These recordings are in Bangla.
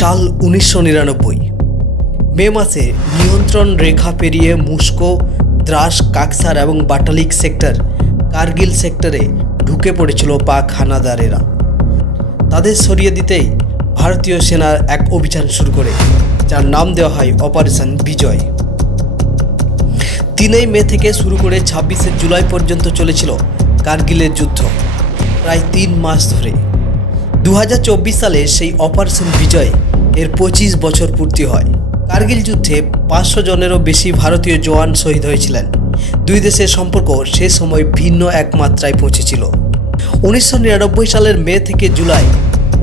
সাল 1999 মে মাসে নিয়ন্ত্রণ রেখা পেরিয়ে মুস্কো, দ্রাস, কাকসার এবং বাটালিক সেক্টর, কার্গিল সেক্টরে ঢুকে পড়েছিল পাক হানাদারেরা। তাদের সরিয়ে দিতেই ভারতীয় সেনা এক অভিযান শুরু করে, যার নাম দেওয়া হয় অপারেশন বিজয়। 3 মে থেকে শুরু করে 26 জুলাই পর্যন্ত চলেছিল কার্গিলের যুদ্ধ, প্রায় 3 মাস ধরে। 2024 সালে সেই অপারেশন বিজয় এর 25 বছর পূর্তি হয়। কার্গিল যুদ্ধে 500 জনেরও বেশি ভারতীয় জওয়ান শহীদ হয়েছিলেন। দুই দেশের সম্পর্ক সে সময় ভিন্ন এক মাত্রায় পৌঁছেছিল। 1999 সালের মে থেকে জুলাই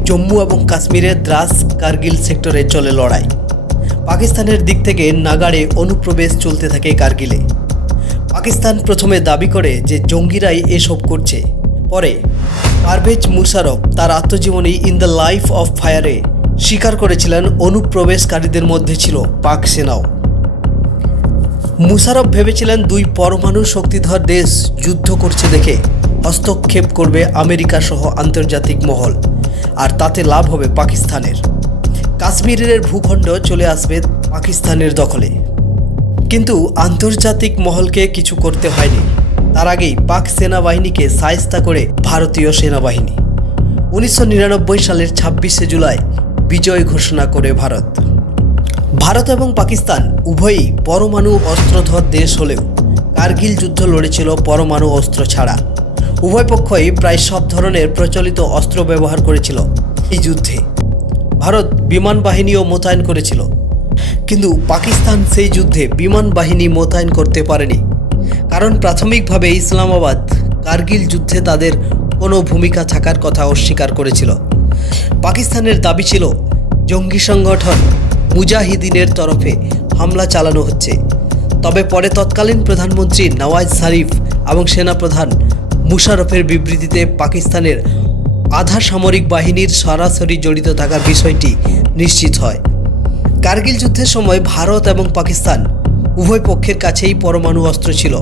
জম্মু এবং কাশ্মীরের দ্রাস, কার্গিল সেক্টরে চলে লড়াই। পাকিস্তানের দিক থেকে নাগাড়ে অনুপ্রবেশ চলতে থাকে কার্গিলে। পাকিস্তান প্রথমে দাবি করে যে জঙ্গিরাই এসব করছে। পরে পারভেজ মুশারফ তার আত্মজীবনী ইন দ্য লাইফ অফ ফায়ারে স্বীকার করেছিলেন অনুপ্রবেশকারীদের মধ্যে ছিল পাক সেনাও। মুশারফ ভেবেছিলেন দুই পরমাণু শক্তিধর দেশ যুদ্ধ করছে দেখে হস্তক্ষেপ করবে আমেরিকা সহ আন্তর্জাতিক মহল, আর তাতে লাভ হবে পাকিস্তানের। কাশ্মীরের ভূখণ্ড চলে আসবে পাকিস্তানের দখলে। কিন্তু আন্তর্জাতিক মহলকে কিছু করতে হয়নি। তার আগেই পাক সেনাবাহিনীকে শায়েস্তা করে ভারতীয় সেনাবাহিনী 1999 সালের 26 জুলাই বিজয় ঘোষণা করে ভারত এবং পাকিস্তান উভয়ই পরমাণু অস্ত্রধর দেশ হলেও কার্গিল যুদ্ধ লড়েছিল পরমাণু অস্ত্র ছাড়া। উভয় পক্ষই প্রায় সব ধরনের প্রচলিত অস্ত্র ব্যবহার করেছিল। এই যুদ্ধে ভারত বিমান বাহিনীও মোতায়েন করেছিল, কিন্তু পাকিস্তান সেই যুদ্ধে বিমান বাহিনী মোতায়েন করতে পারেনি, কারণ প্রাথমিকভাবে ইসলামাবাদ কার্গিল যুদ্ধে তাদের কোনো ভূমিকা থাকার কথা অস্বীকার করেছিল। পাকিস্তানের দাবি ছিল জঙ্গি সংগঠন মুজাহিদিনের তরফে হামলা চালানো হচ্ছে। তবে পরে তৎকালীন প্রধানমন্ত্রী নওয়াজ শরীফ এবং সেনাপ্রধান মুশারফের বিবৃতিতে পাকিস্তানের আধা সামরিক বাহিনীর সরাসরি জড়িত থাকার বিষয়টি নিশ্চিত হয়। কার্গিল যুদ্ধের সময় ভারত এবং পাকিস্তান উভয় পক্ষের কাছেই পরমাণু অস্ত্র ছিল,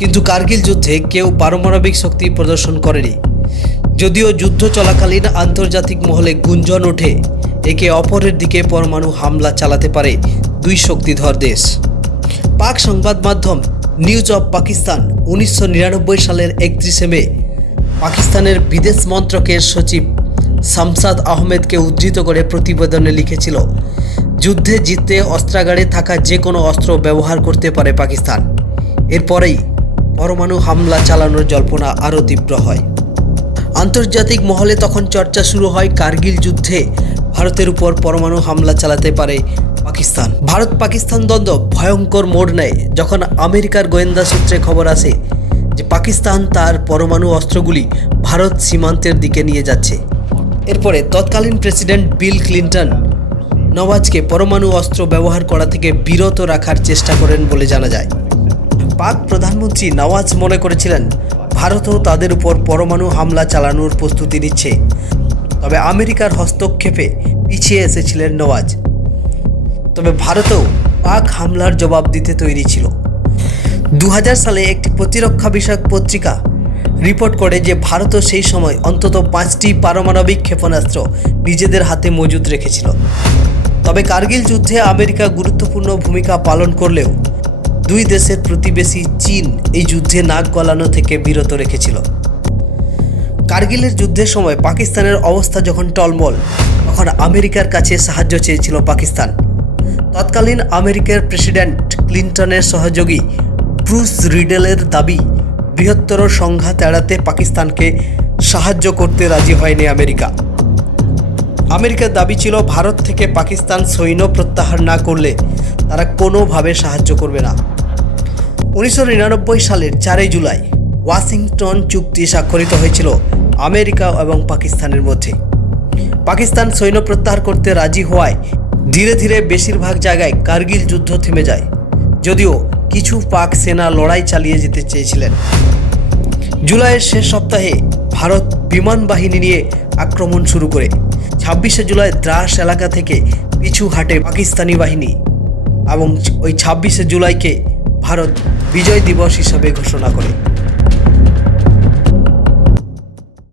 কিন্তু কার্গিল যুদ্ধে কেউ পারমাণবিক শক্তি প্রদর্শন করেনি। যদিও যুদ্ধ চলাকালীন আন্তর্জাতিক মহলে গুঞ্জন ওঠে একে অপরের দিকে পরমাণু হামলা চালাতে পারে দুই শক্তিধর দেশ। পাক সংবাদ মাধ্যম নিউজ অব পাকিস্তান 1999 সালের 31 মে পাকিস্তানের বিদেশ মন্ত্রকের সচিব শামসাদ আহমেদকে উদ্ধৃত করে প্রতিবেদনে লিখেছিল, যুদ্ধে জিততে অস্ত্রাগারে থাকা যে কোনো অস্ত্র ব্যবহার করতে পারে পাকিস্তান। এরপরেই পরমাণু হামলা চালানোর জল্পনা আরও তীব্র হয়। আন্তর্জাতিক মহলে তখন চর্চা শুরু হয় কার্গিল যুদ্ধে ভারতের উপর পরমাণু হামলা চালাতে পারে পাকিস্তান। ভারত পাকিস্তান দ্বন্দ্ব ভয়ঙ্কর মোড় নেয় যখন আমেরিকার গোয়েন্দা সূত্রে খবর আসে যে পাকিস্তান তার পরমাণু অস্ত্রগুলি ভারত সীমান্তের দিকে নিয়ে যাচ্ছে। এরপরে তৎকালীন প্রেসিডেন্ট বিল ক্লিন্টন নওয়াজকে পরমাণু অস্ত্র ব্যবহার করা থেকে বিরত রাখার চেষ্টা করেন বলে জানা যায়। পাক প্রধানমন্ত্রী নওয়াজ মনে করেছিলেন ভারতও তাদের উপর পরমাণু হামলা চালানোর প্রস্তুতি নিচ্ছে। তবে আমেরিকার হস্তক্ষেপে পিছিয়ে এসেছিলেন নওয়াজ। তবে ভারতও পাক হামলার জবাব দিতে তৈরি ছিল। 2000 সালে একটি প্রতিরক্ষা বিষয়ক পত্রিকা রিপোর্ট করে যে ভারতও সেই সময় অন্তত 5টি পারমাণবিক ক্ষেপণাস্ত্র নিজেদের হাতে মজুদ রেখেছিল। তবে কার্গিল যুদ্ধে আমেরিকা গুরুত্বপূর্ণ ভূমিকা পালন করলেও দুই দেশের প্রতিবেশী চীন এই যুদ্ধে নাক গলানো থেকে বিরত রেখেছিল। কার্গিলের যুদ্ধের সময় পাকিস্তানের অবস্থা যখন টলমল, তখন আমেরিকার কাছে সাহায্য চেয়েছিল পাকিস্তান। তৎকালীন আমেরিকার প্রেসিডেন্ট ক্লিন্টনের সহযোগী ব্রুস রিডেলের দাবি, বৃহত্তর সংঘাত এড়াতে পাকিস্তানকে সাহায্য করতে রাজি হয়নি আমেরিকা। আমেরিকার দাবি ছিল ভারত থেকে পাকিস্তান সৈন্য প্রত্যাহার না করলে তারা কোনোভাবে সাহায্য করবে না। 1999 সালের 4 জুলাই ওয়াশিংটন চুক্তি স্বাক্ষরিত হয়েছিল আমেরিকা এবং পাকিস্তানের মধ্যে। পাকিস্তান সৈন্য প্রত্যাহার করতে রাজি হওয়ায় ধীরে ধীরে বেশিরভাগ জায়গায় কার্গিল যুদ্ধ থেমে যায়, যদিও কিছু পাক সেনা লড়াই চালিয়ে যেতে চেয়েছিলেন। জুলাইয়ের শেষ সপ্তাহে ভারত বিমান বাহিনী নিয়ে আক্রমণ শুরু করে 26 জুলাই দ্রাস এলাকা থেকে পিছু হাঁটে পাকিস্তানি বাহিনী এবং ওই 26 জুলাইকে ভারত বিজয় দিবস হিসাবে ঘোষণা করে।